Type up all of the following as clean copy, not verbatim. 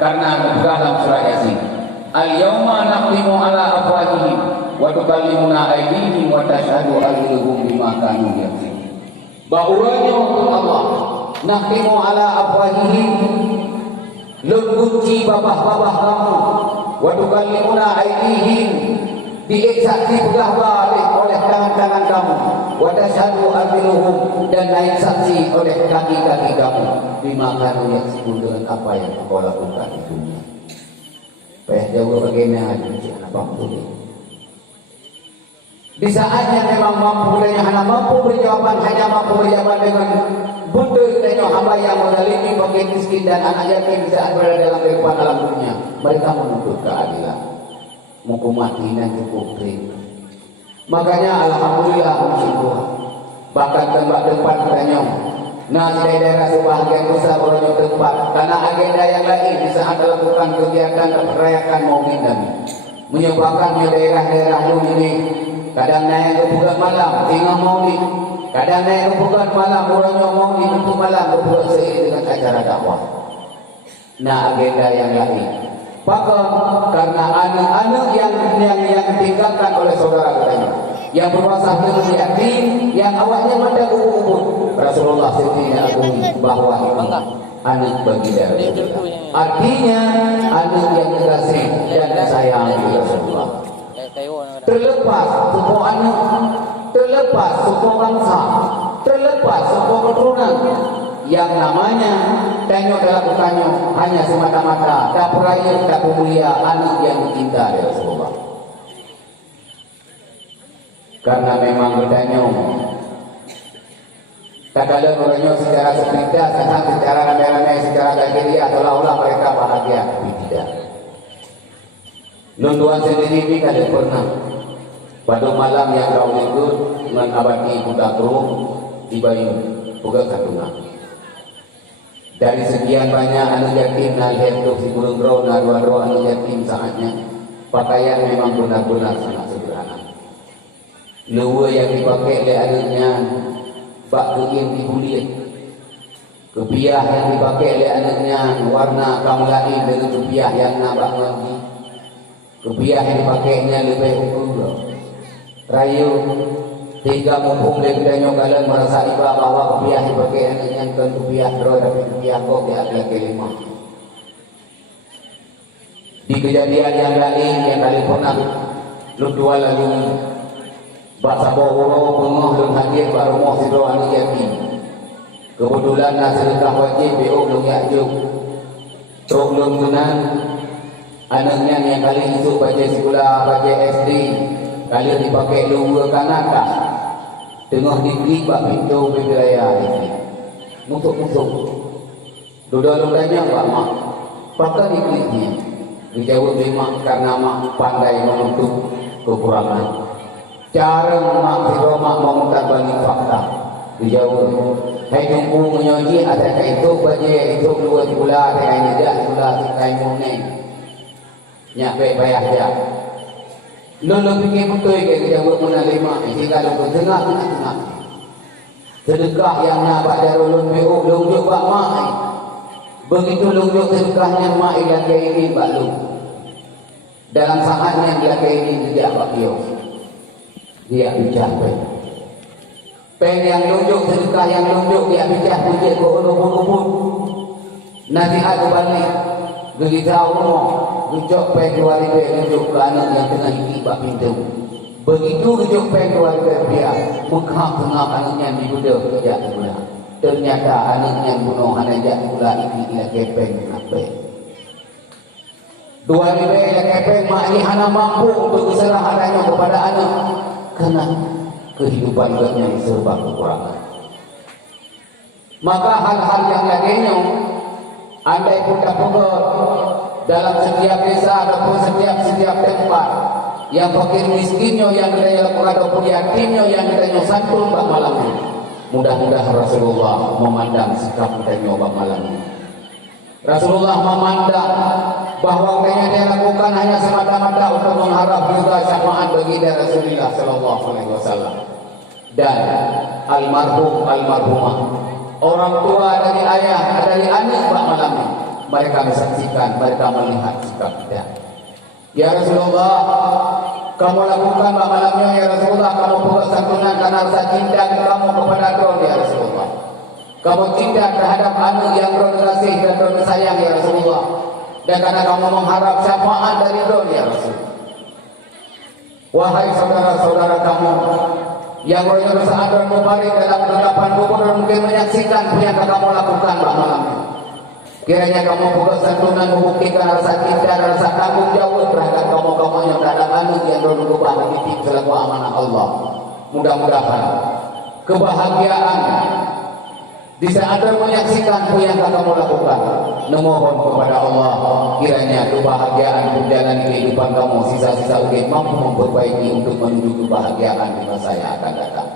karena dalam surah Yasin, al-yawma naqtimu ala afwahihim wa tukallimuna aydihim wa tashhadu arjuluhum bima kanu yaksibun. Bahuranya untuk Allah, naqtimu ala afwahihim, kunci babah-babah kamu, wa tukallimuna aydihim, disaksi pegang balik oleh tangan-tangan kamu, wa tashhadu arjuluhum, dan naik saksi oleh kaki-kaki kamu bima kanu yaksibun, dengan apa yang kau lakukan di dunia. Jauh bagaimana anak bangsa. Di saatnya memang mampu dan hanya mampu berjawaban, hanya mampu berjawaban dengan butuh dan hamba yang menzalimi, fakir, miskin dan anak yatim di saat berada dalam kehidupan alam dunia. Mereka menuntut keadilan, muka mati dan cukup terima. Makanya alhamdulillah bersyukur. Bahkan tempat-tempat katanya, nah di daerah sebahagian besar orang tempat karena agenda yang lain di saat melakukan kegiatan dan merayakan maulid Nabi, menyebabkannya daerah-daerah ini kadang naik ke bulan malam tengah maulid, kadang naik ke bulan malam orangnya maulid untuk malam berbuat seiring dengan acara dakwah. Nah agenda yang lain. Bahkan karena anak-anak yang ditinggalkan oleh saudara katanya, yang berwasah dengan yatim, yang awalnya pada ubud, Rasulullah sendiri akui bahwa anak bagi dari artinya anak yang dikasih dan disayangi Rasulullah. Terlepas semua anak, terlepas semua bangsa, terlepas semua keturunan, yang namanya tengok dalam bukannya hanya semata-mata tak peraya, tak mulia anak yang dicinta dari Rasulullah. Karena memang bertanya tak ada orangnya secara sepintas, secara ramai-ramai, secara lahiriah seolah-olah mereka bahagia, tapi tidak. Tuhan sendiri ini kada pernah pada malam yang kau ikut dengan abadi putakru dibayu buka kandungan. Dari sekian banyak anak yatim nalih si burung roh narwa-roh anak yatim saatnya pakaian memang benar-benar sangat sederhana. Lewa yang dipakai oleh anaknya bak keing dibulir, kepiah yang dipakai oleh anaknya warna kamulain dengan kepiah yang nabak lagi, kepiah yang dipakainya lebih ukur rayu tiga mumpung lebihnya kalian merasa iba bahwa kepiah dipakai anaknya bukan kepiah roh tapi kepiah kok di akhir kelima. Di kejadian yang lain yang kali pernah lu dua lalu bahasa bohong pengoh dan hadir baru mau sidro anak yatim. Kebetulan sedekah wajib beok belum yakjuk. Truk belum kenal anaknya yang kali itu baca sekolah baca SD kali dipakai lumba kanaka tengah diklik bak pintu wilayah ini. Musuh-musuh. Duda-dudanya Pak Mak. Pakai dikliknya. Dijawab lima karena Mak pandai menutup kekurangan. Cara mak siro mak memutar balik fakta dijawab hai tunggu menyoji ada itu baje itu dua gula ada yang tidak gula kain mone nyak bayar aja lo pikir betul ke dijawab menalima jika lo tengah sedekah yang nak pada rolon BO longjok bak mak begitu longjok sedekahnya mak ilan kayak ini bak lu dalam saatnya dia kayak ini tidak bak dia dia bicara pen yang lunjuk sedekah yang lunjuk dia bicara puji ke ulun-ulun nasihat balik begitu umum lunjuk pen 2 ribu lunjuk ke anak yang tengah ikibak pintu begitu lunjuk pen 2 ribu dia menghap-hap anaknya dibunuh kejap gula ternyata anaknya bunuh anaknya gula ini ila kepeng apa 2 ribu ila kepeng mak ini hana mampu untuk keserahannya kepada anak karena kehidupan dunia serba kekurangan. Maka hal-hal yang lainnya andai pun dapat dalam setiap desa ataupun setiap tempat yang fakir miskinnya yang ada ataupun yatimnya yang ada santun bak malam ini. Mudah-mudahan Rasulullah memandang sikap kita bak malam ini. Rasulullah memandang bahwa yang dia lakukan hanya semata-mata untuk mengharap juga syafaat bagi Rasulullah sallallahu alaihi wasallam dan almarhumah orang tua dari ayah dari anak pada malam ini mereka menyaksikan, mereka melihat sikap kita. Ya Rasulullah, kamu lakukan malamnya ya Rasulullah, kamu buat santunan karena rasa cinta kamu kepada drone ya Rasulullah. Kamu cinta terhadap anak yang drone kasih dan drone sayang ya Rasulullah. Dan karena kamu mengharap syafaat dari drone ya Rasulullah. Wahai saudara-saudara kamu yang rohnya bersahadat mubarak dalam kegelapan kubur dan mungkin menyaksikan apa yang kamu lakukan malam ini. Kiranya kamu buka santunan membuktikan rasa cinta dan rasa tanggung jawab terhadap kamu yang terhadap anak yang berubah menitip selaku amanah Allah. Mudah-mudahan kebahagiaan di saat menyaksikan apa yang kamu lakukan. Memohon kepada Allah kiranya kebahagiaan menjalani kehidupan kamu sisa-sisa ujian mampu memperbaiki untuk menuju kebahagiaan di masa yang akan datang.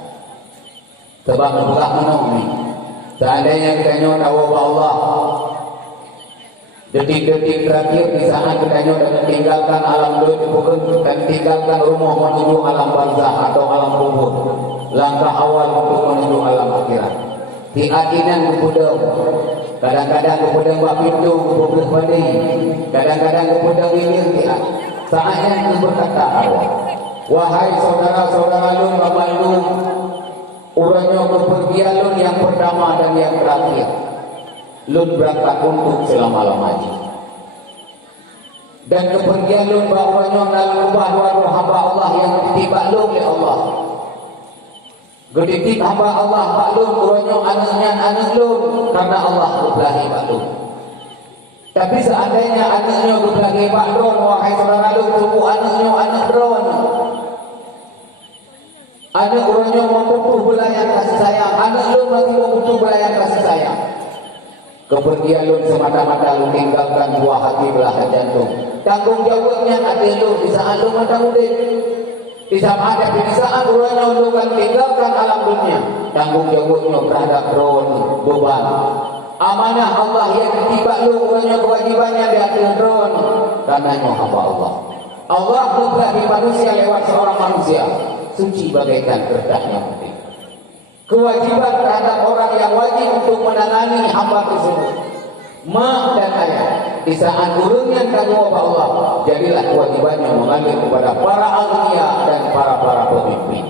Sebab membuka menunggu seandainya kita nyoba Allah detik-detik terakhir di saat kita nyoba dan tinggalkan alam dunia dan tinggalkan rumah menuju alam barzah atau alam kubur, langkah awal untuk menuju alam akhirat. Keyakinan kepada kadang-kadang kepada buat pintu kepada pandai, kadang-kadang kepada hilir dia. Saatnya kita berkata awal, wahai saudara-saudara lun babalun, urangnya kepergian lun yang pertama dan yang terakhir. Lun berangkat untuk selama-lamanya. Dan kepergian lun urangnya dalam ubah waduh hamba Allah yang ditibak lun oleh Allah. Geditip hamba Allah maklum urangnya anaknya anak lun karena Allah berbelahi maklum. Tapi seandainya anaknya berbelahi maklum, wahai saudara lun, tunggu anaknya anak drone. Anak urangnya membutuh belayan kasih sayang, anak lun masih membutuh belayan kasih sayang. Kepergian lun semata-mata lun tinggalkan buah hati belahan jantung. Tanggung jawabnya ada lun di saat lun ada mudik. Di saat urangnya untuk tinggalkan alam dunia, tanggung jawabnya terhadap drone beban amanah Allah yang ditibak lu urangnya kewajibannya di atas drone karenanya hamba Allah. Allah memberi manusia lewat seorang manusia suci bagaikan kerdahnya putih. Kewajiban terhadap orang yang wajib untuk menangani hamba tersebut, mak dan ayah. Di saat turunnya tanggung jawab Allah, jadilah kewajibannya mengalir kepada para awliya dan para pemimpin.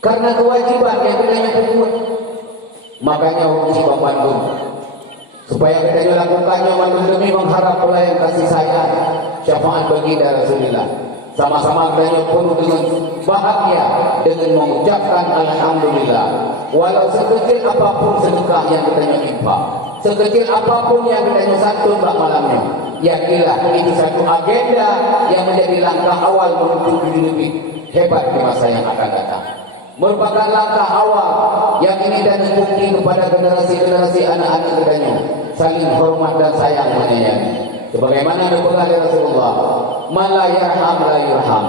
Karena kewajiban yang kita buat, makanya musibah Bandung supaya kita lakukannya Bandung demi mengharap pelayan kasih sayang syafaat bagi Rasulullah. Sama-sama kita penuh dengan bahagia dengan mengucapkan alhamdulillah. Walau sekecil apapun sedekah yang kita infak, sekecil apapun yang kita santun malamnya, yakinlah ini satu agenda yang menjadi langkah awal menuju lebih hebat di masa yang akan datang. Merupakan langkah awal yang ini dan bukti kepada generasi-generasi anak-anak kita saling hormat dan sayang menyayangi. Sebagaimana dipegang Rasulullah, "Man la yarham la yurham."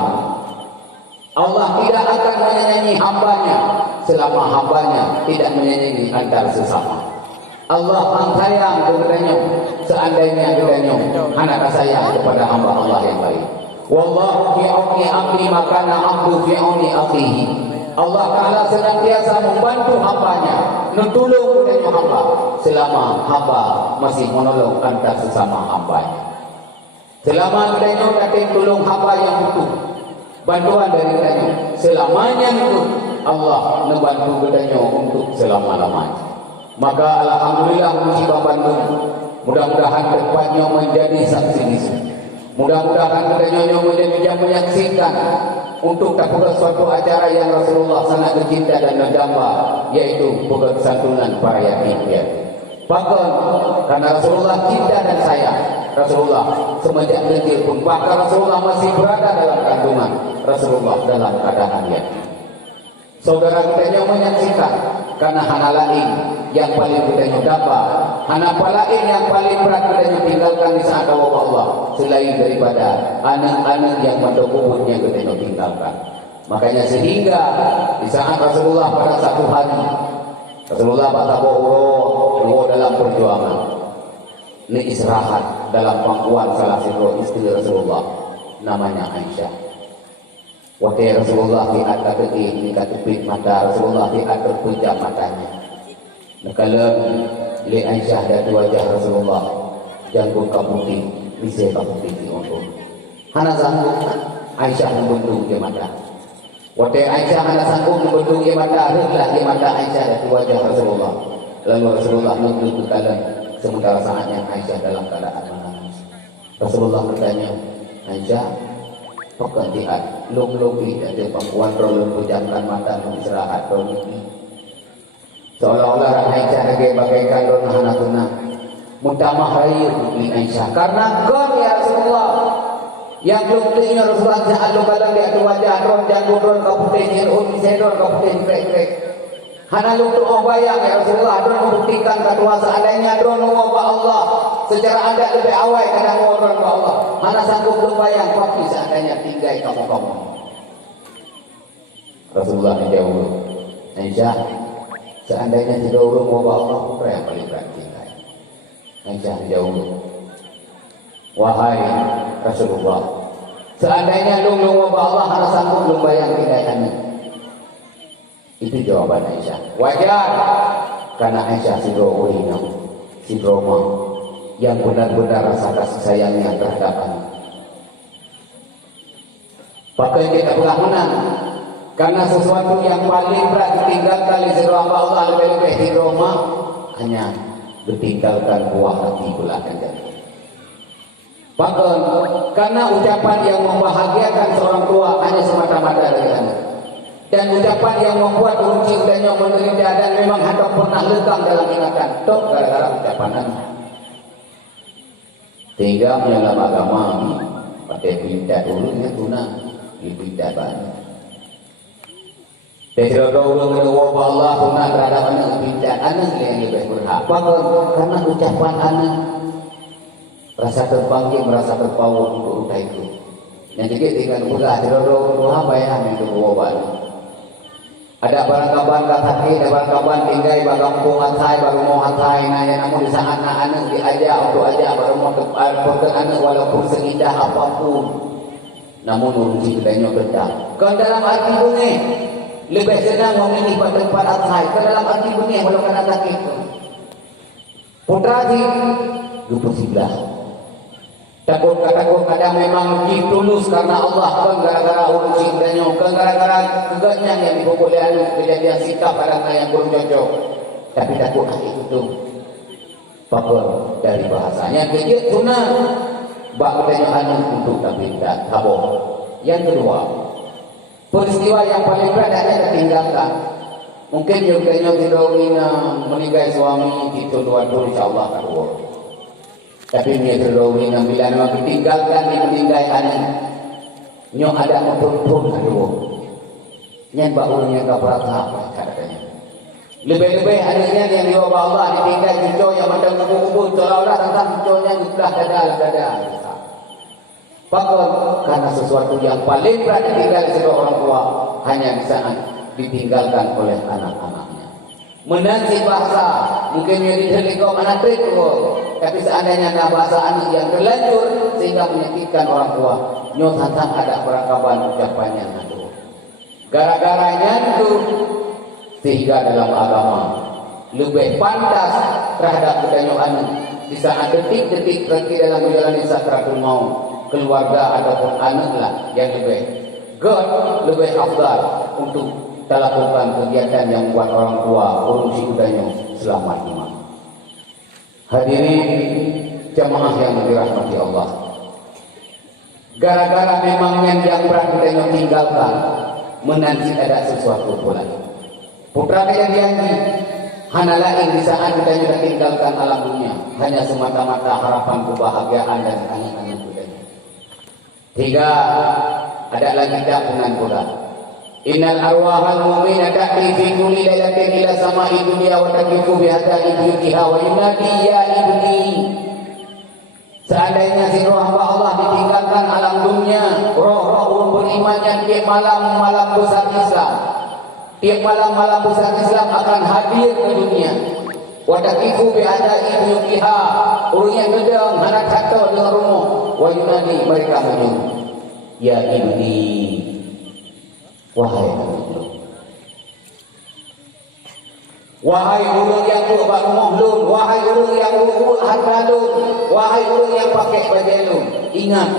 Allah tidak akan menyayangi hambanya selama hambanya tidak menyayangi antar sesama. Allah sayang kepadanya seandainya kepadanya anak sayang kepada hamba Allah yang baik. Wallahu fi auni abdi makana abdu fi auni akhihi. Allah Ta'ala senantiasa membantu hambanya, menolong kepadanya hamba selama hamba masih menolong antar sesama hambanya. Selama kepadanya datang tolong hamba yang butuh bantuan dari kepadanya, selamanya itu Allah membantu kepadanya untuk selama-lamanya. Maka alhamdulillah musibah Bandung, mudah-mudahan depannya menjadi saksi bisu. Mudah-mudahan kepadanya menjadi yang menyaksikan untuk takut suatu acara yang Rasulullah sangat bercinta dan mendamba, yaitu santunan para yatim piatu. Bahkan karena Rasulullah cinta dan sayang, Rasulullah semenjak kecil pun, bahkan Rasulullah masih berada dalam kandungan, Rasulullah dalam keadaan yatim. Saudara kita yang menyaksikan karena hana lain yang paling kita damba, hana lain yang paling berat kita tinggalkan di saat Allah selain daripada anak-anak yang mendokubutnya kita tinggalkan. Makanya sehingga di saat Rasulullah pada satu hari Rasulullah pada bohong dalam perjuangan ini istirahat dalam pangkuan salah satu istri Rasulullah namanya Aisyah. Waktu Rasulullah di atas tepi mata Rasulullah di atas pejam matanya. Nakalam li Aisyah dan wajah Rasulullah jangkut kaputi bisa kaputi untuk hana sanggup Aisyah membentuk dia mata. Waktu Aisyah hana sanggup membentuk dia mata, hendaklah dia mata Aisyah dan wajah Rasulullah. Lalu Rasulullah menutup ke kalam sementara saatnya Aisyah dalam keadaan menangis. Rasulullah bertanya, Aisyah, apakah tiat lung-lungi dari perempuan rolong pejamkan mata istirahat rolong seolah-olah Aisyah lagi bagaikan dona hanatuna mutamah rayu di Aisyah karena kau ya Rasulullah yang lungtinya Rasulullah jahat lu kalang dia wajah ron janggut ron kaputih nyerun sedor kaputih krek-krek hana lu tu bayang ya Rasulullah dron membuktikan kedua seandainya dron ngomba Allah secara adat lebih awal kadang ngomong ke Allah hana sanggup lu bayang tapi seandainya tinggal kamu Rasulullah menjawab Aisyah seandainya tidak urung wabah Allah putra yang paling berarti Aisyah jauh wahai Rasulullah seandainya lu wabah Allah harus sanggup lu bayang hidayahnya itu jawaban Aisyah wajar karena Aisyah si Roma yang benar-benar rasa kasih sayangnya terhadap anak pakai kita pernah menang karena sesuatu yang paling berat ditinggalkan oleh hamba Allah lebih-lebih di rumah hanya ditinggalkan buah hati pula akan jadi. Bahkan karena ucapan yang membahagiakan seorang tua hanya semata-mata dari anak dan ucapan yang membuat runcing dan yang menderita dan memang hendak pernah lekang dalam ingatan tok gara-gara ucapan anak. Tiga mendalam agama pakai pindah dulunya tunang dipindah banyak. Tidak orang wabah Allah tunang terhadap anak pindah anak yang lebih berhak. Karena ucapan anak rasa terpanggil merasa terpaut untuk utai itu. Yang dikit dengan pula tidak orang apa yang itu wabah. Ada barang-barang kata ada barang-barang tinggal bagampung atai baru mau atai naya namun di saat anak diajak untuk ajak baru mau ke anak walaupun seindah apapun. Namun urusi kedainya bedah. Kan dalam arti bunyi lebih senang memilih pada tempat atai ke dalam arti bunyi walau kena sakit putra di lupa sebelah takut kadang memang ditulus karena Allah kan gara-gara urusi dan kan gara-gara kegatnya yang dipukul oleh kejadian sikap kadang yang belum cocok tapi takut itu tuh pakon dari bahasanya kejut tunang bak katanya anu untuk tapi tidak tabung yang kedua peristiwa yang paling berat hanya tertinggalkan. Mungkin juga tidurina meninggal suami itu dua insyaAllah kedua. Tapi dia tidurina bila nama ditinggalkan di meninggal anak. Nyo ada mempun kedua. Nyan baulnya kabarata apa katanya. Lebih-lebih anaknya yang diwabah Allah ditinggal cucu yang macam kubu-kubu seolah-olah tentang cucunya sudah dada. Bahkan karena sesuatu yang paling berat ditinggal seorang orang tua hanya di saat ditinggalkan oleh anak-anaknya. Menanti bahasa mungkin dia ditelikau anak tua, tapi seandainya ada bahasa anak yang terlanjur sehingga menyakitkan orang tua, nyot tantang ada perangkapan ucapannya itu. Gara-garanya itu sehingga dalam agama lebih pantas terhadap budaya anak di saat detik-detik terakhir dalam menjalani sakratul maut. Keluarga ataupun anaklah yang lebih afdal untuk lakukan kegiatan yang buat orang tua urusi udahnya selamat iman. Hadirin jamaah yang dirahmati Allah. Gara-gara memang yang berat udahnya tinggalkan menanti ada sesuatu pula. Putra kejadian hana lain di saat udahnya tinggalkan alam dunia hanya semata-mata harapan kebahagiaan dan anak-anak. Tiga, ada lagi dapungan pula. Innal arwahal mu'mina ta'ti fi kulli lailatin ila sama'i dunya wa taqifu bi hada'i buyutiha wa yunadi ya ibni. Seandainya si roh hamba Allah ditinggalkan alam dunia, roh-roh berimannya tiap malam besar Islam. Tiap malam besar Islam akan hadir ke dunia. Wa taqifu bi hada'i buyutiha. Urungnya gedang anak kata dengan rumah. Wa yunadi mereka menyeru ya ibni wahai anakku Wahai ulun yang berbak mohlun, wahai ulun yang berubah hargalun, wahai ulun yang pakai bajelun, ingat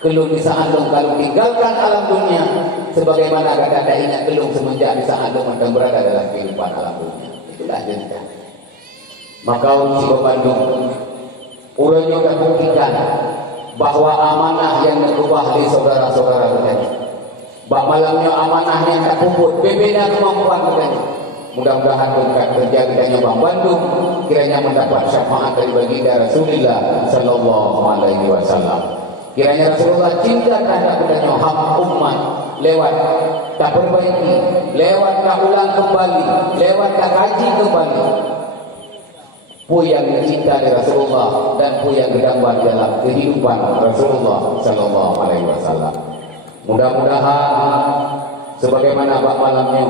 kelun di saat lung kalau tinggalkan alam dunia, sebagaimana kata ingat kelun semenjak di saat lung akan berada dalam kehidupan alam dunia. Itulah cerita. Maka uji Bandung, urangnya akan buktikan bahwa amanah yang nakubah di saudara-saudara kita. Bak malamnya amanah yang tak puput, berbeda kemampuan kita. Mudah-mudahan berkat kerja kita Bang Bandung kiranya mendapat syafaat dari baginda Rasulullah sallallahu alaihi wasallam. Kiranya Rasulullah cinta terhadap kita hak umat lewat tak perbaiki, lewat tak ulang kembali, lewat tak kaji kembali. Pu yang dicinta dari Rasulullah dan pu yang digambar dalam kehidupan Rasulullah sallallahu alaihi wasallam. Mudah-mudahan sebagaimana bak malamnya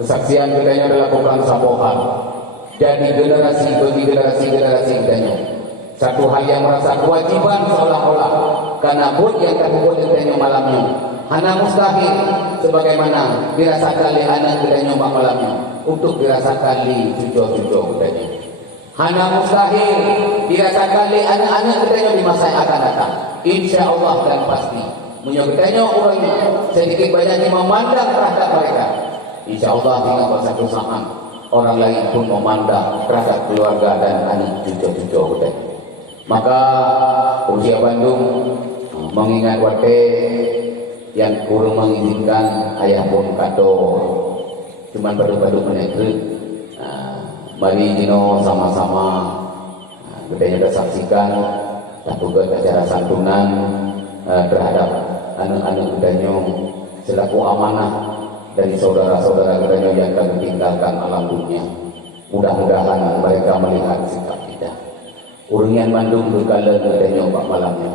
kesaksian kitanya dilakukan sabohan jadi generasi bagi generasi kitanya satu hal yang merasa kewajiban seolah-olah karena bud yang terbubut kitanya malamnya hana mustahil sebagaimana dirasakan oleh anak kitanya malamnya untuk dirasakan oleh cucu-cucu kitanya hana mustahil dirasakan oleh anak-anak kitanya di masa yang akan datang insya-Allah dan pasti menyebutnya orangnya sedikit banyaknya memandang terhadap mereka. InsyaAllah tinggal satu saat orang lain pun memandang terhadap keluarga dan anak cucu-cucu kita. Maka usia Bandung mengingat wate yang kurang mengizinkan ayah pun kato cuman baru-baru menegur. Mari Jino sama-sama kita sudah saksikan dan juga acara santunan terhadap anak-anak kita selaku amanah dari saudara-saudara kita yang akan meninggalkan alam dunia. Mudah-mudahan mereka melihat sikap kita. Urungian Bandung berkala kita Pak malamnya.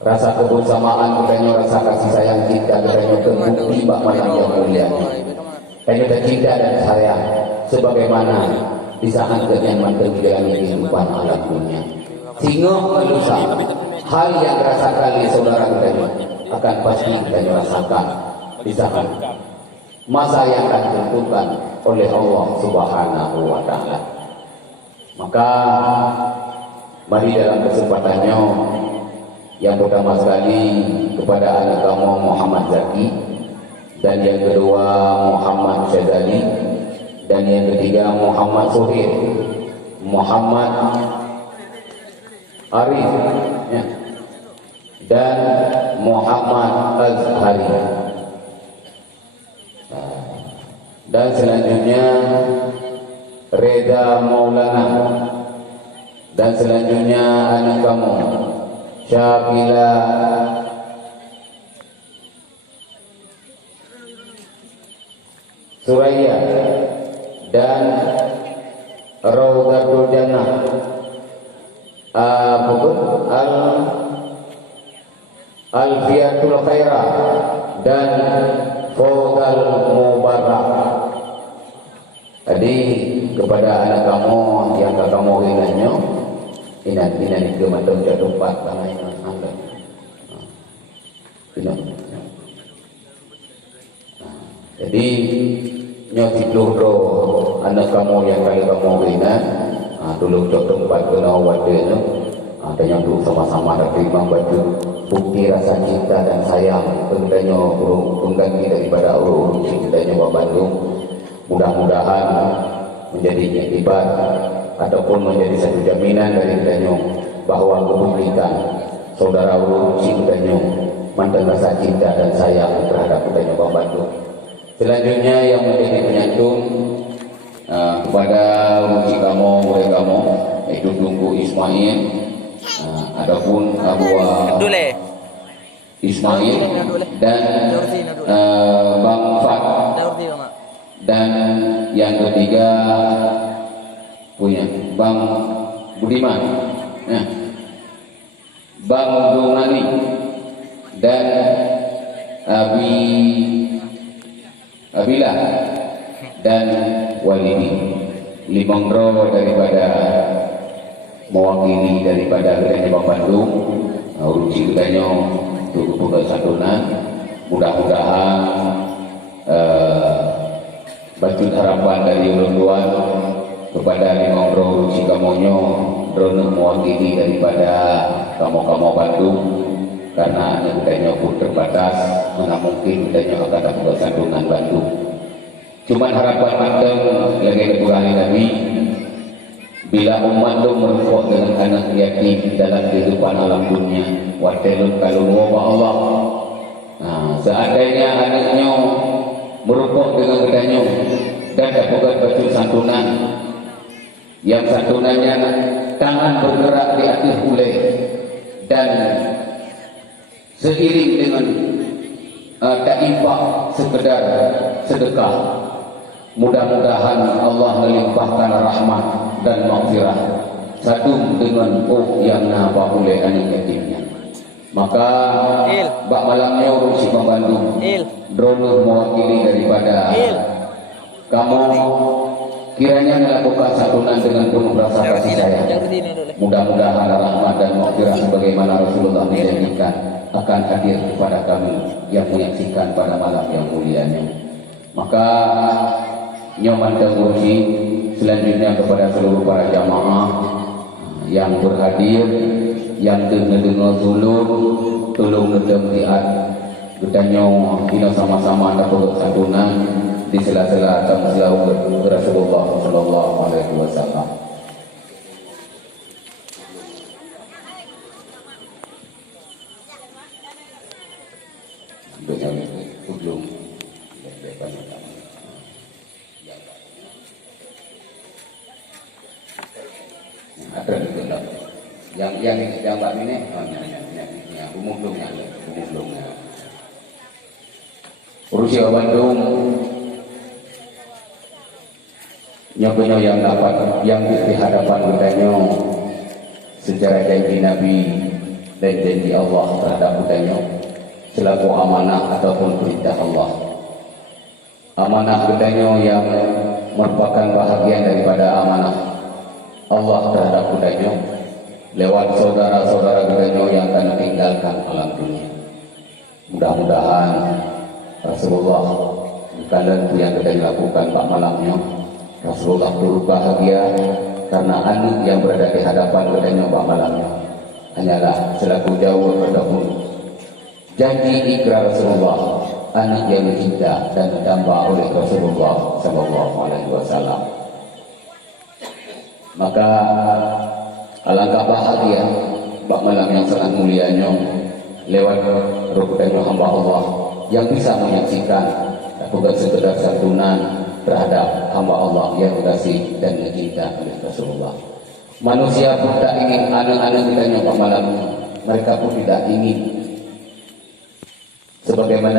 Rasa kebersamaan kita, rasa kasih sayang kita terbukti Pak malam yang mulia. Kita cinta dan sayang sebagaimana di saat kita mantan menjalani kehidupan alam dunia. Sehingga melusa hal yang dirasakan oleh saudara kita akan pasti kita rasakan di saat masa yang akan ditentukan oleh Allah Subhanahu wa taala. Maka mari dalam kesempatannya yang pertama sekali kepada anak kamu Muhammad Zaki dan yang kedua Muhammad Syazali dan yang ketiga Muhammad Suhir, Muhammad Arif ya, dan Muhammad Azhari. Dan selanjutnya Reda Maulana dan selanjutnya anak kamu Syakila Suraya dan Raudatul Jannah Alfiatul Khairah dan Fawzal Mubarak. Jadi kepada anak kamu yang kamu ingatnya, ingat itu macam tempat tanah yang anda. Jadi nyoti dulu anak kamu yang kali kamu ingat, dulu tempat kena wadahnya, ada yang dulu sama-sama terima baju bukti rasa cinta dan sayang kepadanya pengganti daripada urus cintanya Bandung. Mudah-mudahan menjadi iktibar ataupun menjadi satu jaminan dari kita bahwa kepublikan saudara urus kita mantan rasa cinta dan sayang terhadap kita Bandung. Selanjutnya yang menjadi penyantun kepada urus kamu, boleh kamu itu Tunggu Ismail, adapun Abu Ismail dan Bang Fat dan yang ketiga punya Bang Budiman, Bang Dungani dan Abila dan Walidi Limongro daripada mewakili daripada Gereja Bang Bandung urusi kitanya untuk santunan. Mudah-mudahan Batu harapan dari ulun-ulun kepada Limau Bro Sikamonyo Drono mewakili daripada kamu-kamu Bandung, karena hanya budaya pun terbatas, mana mungkin budaya akan dapat sandungan Bandung. Cuman harapan manteng lagi kekurangan Nabi, bila umat itu merufuk dengan anak yatim dalam kehidupan alam dunia, watelun kalun wa Allah. Nah, seandainya anaknya merupuk dengan gedanya dan dapat batu santunan, yang santunannya tangan bergerak di atas ulai dan seiring dengan tak infak sekedar sedekah, mudah-mudahan Allah melimpahkan rahmat dan maghfirah satu dengan yang napa oleh anak yatimnya. Maka bak malamnya urusi Bandung Drono mewakili daripada kamu kiranya melakukan santunan dengan penuh rasa kasih sayang. Mudah-mudahan rahmat dan maghfirah sebagaimana Rasulullah menjanjikan akan hadir kepada kami yang menyaksikan pada malam yang mulianya. Maka nyoman dan urusi selanjutnya kepada seluruh para jamaah yang berhadir, yang dengar zulur, tolong ngedemliat bertanya kita sama-sama dapat santunan di sela-sela tamu Rasulullah sallallahu alaihi wasallam. Dengan ujung ada juga yang mbak ini umumnya Rusia Bandung nyokonya yang dapat yang di hadapan budanya secara janji Nabi dan janji Allah terhadap budanya selaku amanah ataupun perintah Allah. Amanah budanya yang merupakan bahagian daripada amanah Allah terhadap budanya lewat saudara-saudara budanya yang akan meninggalkan alam dunia. Mudah-mudahan Rasulullah kalian yang kita lakukan Pak malamnya Rasulullah turut bahagia karena anak yang berada di hadapan budanya Pak malamnya hanyalah selaku jauh ataupun janji ikrar Rasulullah, anak yang dicinta dan ditambah oleh Rasulullah sallallahu alaihi wasallam. Maka alangkah bahagia bak malam yang sangat mulianya lewat rukun hamba Allah yang bisa menyaksikan bukan sekedar santunan terhadap hamba Allah yang dikasih dan dicinta oleh Rasulullah. Manusia pun tak ingin anak-anak kita nyoba malam, mereka pun tidak ingin sebagaimana